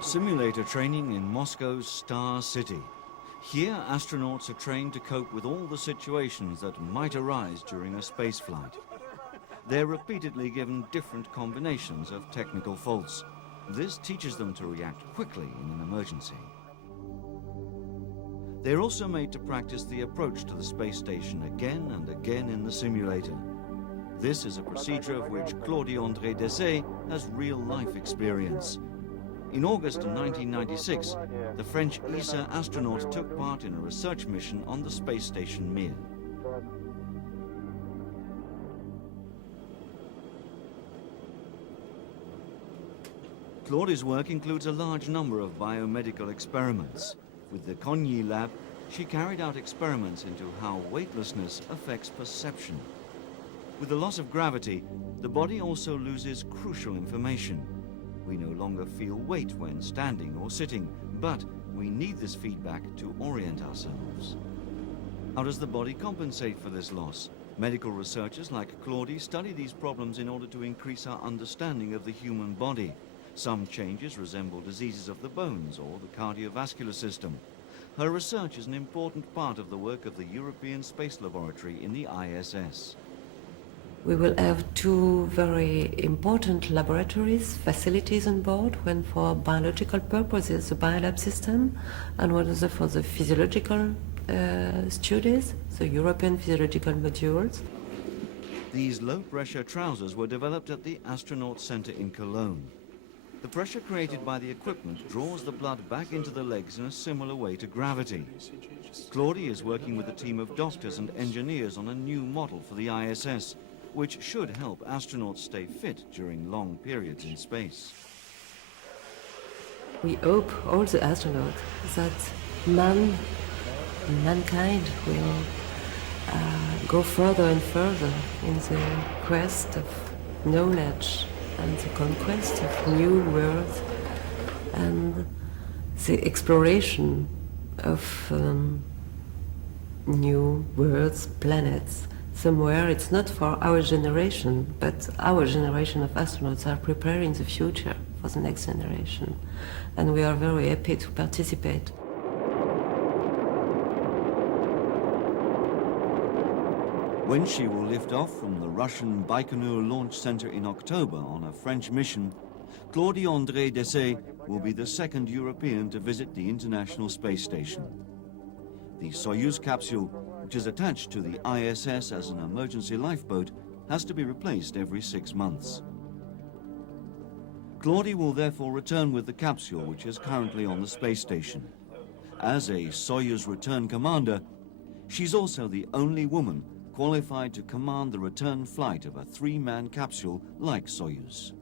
Simulator training in Moscow's Star City. Here, astronauts are trained to cope with all the situations that might arise during a spaceflight. They're repeatedly given different combinations of technical faults. This teaches them to react quickly in an emergency. They're also made to practice the approach to the space station again and again in the simulator. This is a procedure of which Claudie Andre-Deshays has real-life experience. In August 1996, the French ESA astronaut took part in a research mission on the space station Mir. Claudie's work includes a large number of biomedical experiments. With the Cogny lab, she carried out experiments into how weightlessness affects perception. With the loss of gravity, the body also loses crucial information. We no longer feel weight when standing or sitting, but we need this feedback to orient ourselves. How does the body compensate for this loss? Medical researchers like Claudie study these problems in order to increase our understanding of the human body. Some changes resemble diseases of the bones or the cardiovascular system. Her research is an important part of the work of the European Space Laboratory in the ISS. We will have two very important laboratories, facilities on board, one for biological purposes, the biolab system, and one other for the physiological studies, the European physiological modules. These low-pressure trousers were developed at the Astronaut Center in Cologne. The pressure created by the equipment draws the blood back into the legs in a similar way to gravity. Claudie is working with a team of doctors and engineers on a new model for the ISS, which should help astronauts stay fit during long periods in space. We hope, all the astronauts, that mankind will go further and further in the quest of knowledge and the conquest of new worlds and the exploration of new worlds, planets. Somewhere it's not for our generation, but our generation of astronauts are preparing the future for the next generation. And we are very happy to participate. When she will lift off from the Russian Baikonur Launch Center in October on a French mission, Claudie Andre-Deshays will be the second European to visit the International Space Station. The Soyuz capsule, which is attached to the ISS as an emergency lifeboat, has to be replaced every 6 months. Claudie will therefore return with the capsule, which is currently on the space station. As a Soyuz return commander, she's also the only woman qualified to command the return flight of a 3-man capsule like Soyuz.